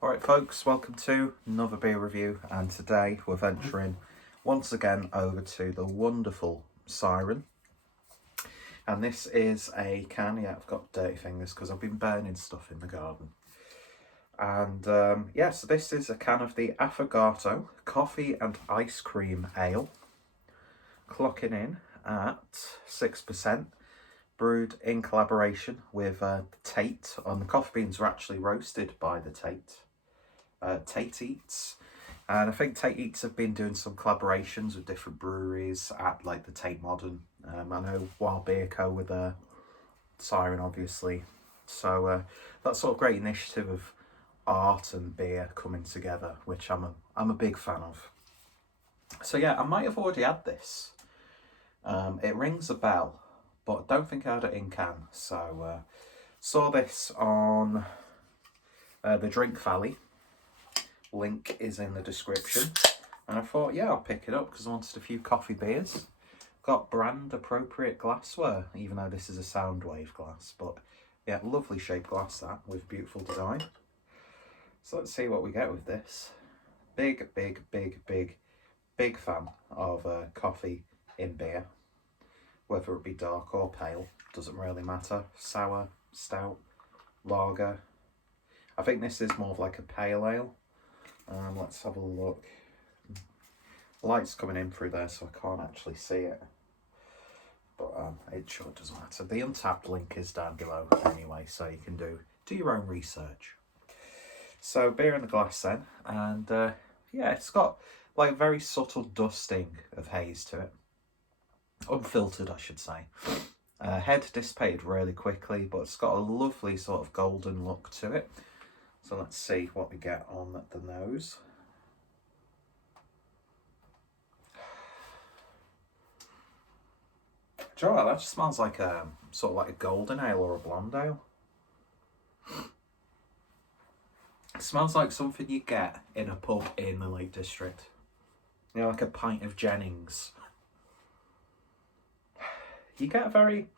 Alright folks, welcome to another beer review, and today we're venturing once again over to the wonderful Siren. And this is a can. I've got dirty fingers because I've been burning stuff in the garden. And so this is a can of the Affogato Coffee and Ice Cream Ale, clocking in at 6%, brewed in collaboration with Tate. And the coffee beans are actually roasted by the Tate Eats. And I think Tate Eats have been doing some collaborations with different breweries at like the Tate Modern. I know Wild Beer Co with Siren, obviously. So that sort of great initiative of art and beer coming together, which I'm a big fan of. So yeah, I might have already had this. It rings a bell, but I don't think I had it in can. So saw this on the Drink Valley. Link is in the description. And I thought, yeah, I'll pick it up because I wanted a few coffee beers. Got brand appropriate glassware, even though this is a Soundwave glass. But yeah, lovely shaped glass that, with beautiful design. So let's see what we get with this. Big fan of coffee in beer. Whether it be dark or pale, doesn't really matter. Sour, stout, lager. I think this is more of like a pale ale. Let's have a look. Light's coming in through there, so I can't actually see it. But it sure doesn't matter. The Untapped link is down below anyway, so you can do your own research. So beer in the glass then, and yeah, it's got like very subtle dusting of haze to it. Unfiltered, I should say. Head dissipated really quickly, but it's got a lovely sort of golden look to it. So let's see what we get on the nose. Do you know what? That just smells like a sort of like a golden ale or a blonde ale. It smells like something you get in a pub in the Lake District. You know, like a pint of Jennings. You get a very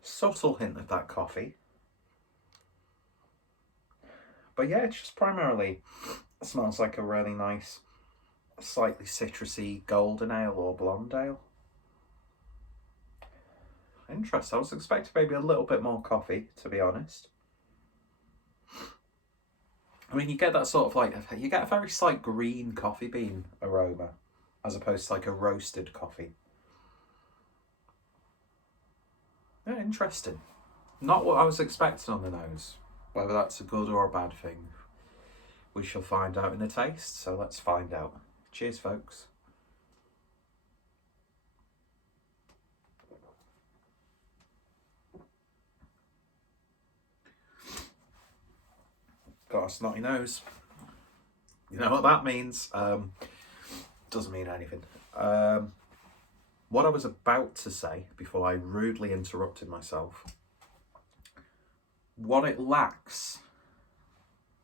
subtle hint of that coffee. But yeah, it just primarily smells like a really nice, slightly citrusy golden ale or blonde ale. Interesting. I was expecting maybe a little bit more coffee, to be honest. I mean, you get that sort of like, you get a very slight green coffee bean aroma, as opposed to like a roasted coffee. Yeah, interesting. Not what I was expecting on the nose. Whether that's a good or a bad thing, we shall find out in the taste, so let's find out. Cheers, folks. Got a snotty nose. You know what that means. Doesn't mean anything. What I was about to say before I rudely interrupted myself, what it lacks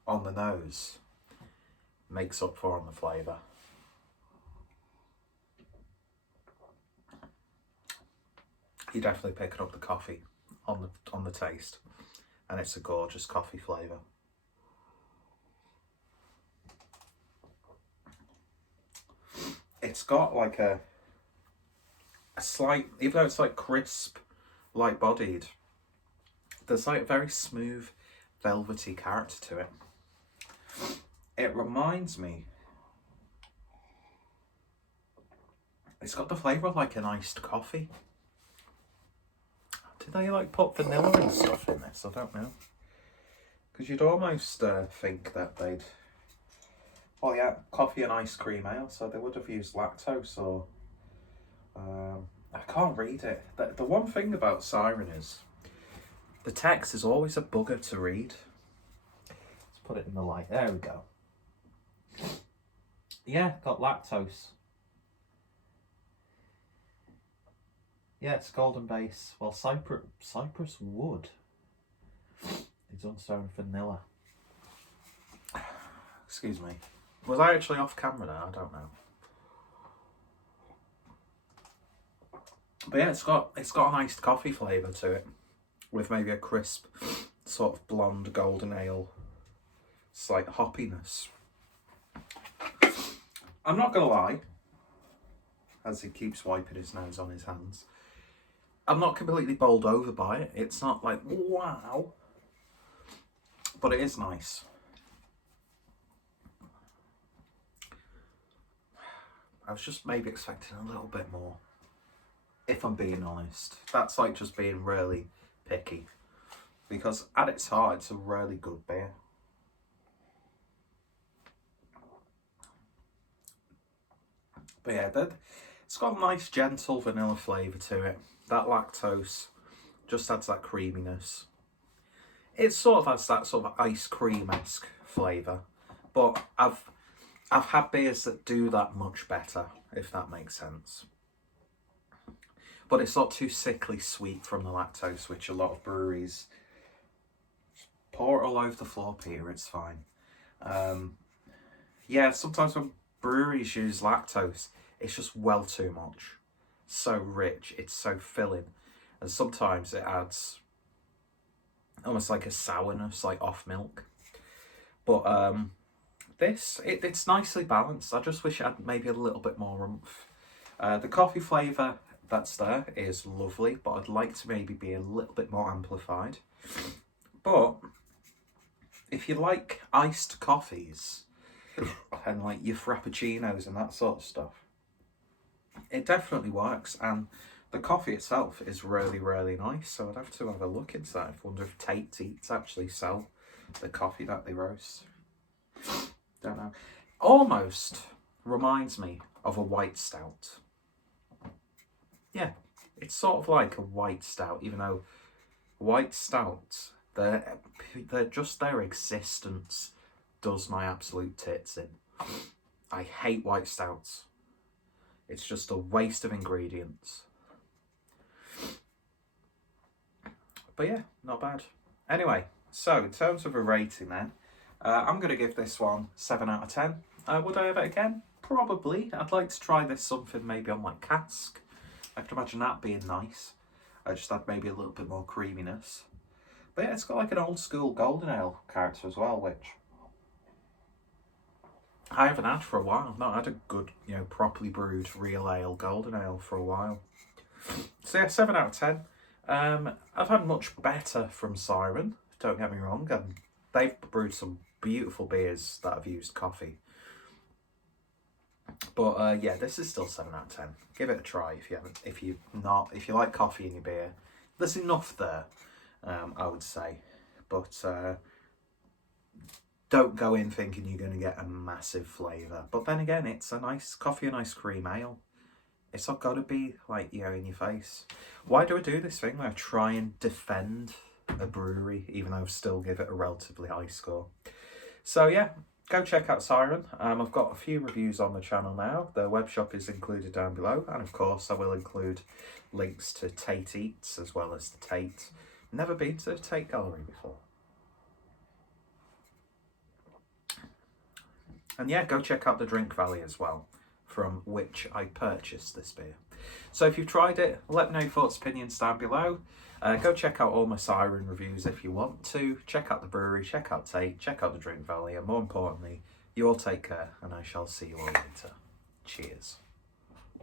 on the nose makes up for on the flavour. You're definitely picking up the coffee on the taste, and it's a gorgeous coffee flavour. It's got like a slight, even though it's like crisp, light bodied, there's like a very smooth, velvety character to it. It reminds me, it's got the flavour of like an iced coffee. Did they like put vanilla and stuff in this? I don't know. Because you'd almost think that they'd, well yeah, coffee and ice cream ale, so they would have used lactose or, I can't read it. The one thing about Siren is, the text is always a bugger to read. Let's put it in the light. There we go. Yeah, got lactose. Yeah, it's golden base. Well, Cypress wood is unstone vanilla. Excuse me. Was I actually off camera now? I don't know. But yeah, it's got an iced coffee flavour to it, with maybe a crisp sort of blonde golden ale slight hoppiness. I'm not going to lie, as he keeps wiping his nose on his hands, I'm not completely bowled over by it. It's not like, wow. But it is nice. I was just maybe expecting a little bit more, if I'm being honest. That's like just being really picky. Because at its heart, it's a really good beer. But yeah, it's got a nice gentle vanilla flavour to it. That lactose just adds that creaminess. It sort of has that sort of ice cream-esque flavour. But I've had beers that do that much better, if that makes sense. But it's not too sickly sweet from the lactose, which a lot of breweries pour it all over the floor, Peter, it's fine. Yeah, sometimes when breweries use lactose, it's just well too much. So rich, it's so filling. And sometimes it adds almost like a sourness, like off milk. But it's nicely balanced. I just wish it had maybe a little bit more oomph. The coffee flavour that's there is lovely, but I'd like to maybe be a little bit more amplified. But if you like iced coffees and like your frappuccinos and that sort of stuff, it definitely works. And the coffee itself is really, really nice. So I'd have to have a look into that. I wonder if Tate Eats actually sell the coffee that they roast. Don't know. Almost reminds me of a white stout. Yeah, it's sort of like a white stout, even though white stouts, they're just their existence does my absolute tits in. I hate white stouts. It's just a waste of ingredients. But yeah, not bad. Anyway, so in terms of a rating then, I'm going to give this one 7 out of 10. Would I have it again? Probably. I'd like to try this something maybe on like cask. I can imagine that being nice. I just had maybe a little bit more creaminess. But yeah, it's got like an old school golden ale character as well, which I haven't had for a while. I've not had a good, properly brewed real ale, golden ale for a while. So yeah, 7 out of 10. I've had much better from Siren, don't get me wrong, and they've brewed some beautiful beers that have used coffee. But yeah, this is still 7 out of 10. Give it a try if you haven't. If you like coffee in your beer, there's enough there, I would say. But don't go in thinking you're going to get a massive flavour. But then again, it's a nice coffee and ice cream ale. It's not got to be like, in your face. Why do I do this thing where I try and defend a brewery, even though I still give it a relatively high score? So yeah, go check out Siren. I've got a few reviews on the channel now. The webshop is included down below. And of course, I will include links to Tate Eats as well as the Tate. Never been to the Tate Gallery before. And yeah, go check out the Drink Valley as well, from which I purchased this beer. So if you've tried it, let me know your thoughts, opinions down below. Go check out all my Siren reviews if you want to. Check out the brewery, check out Tate, check out the Drink Valley, and more importantly, you all take care, and I shall see you all later. Cheers.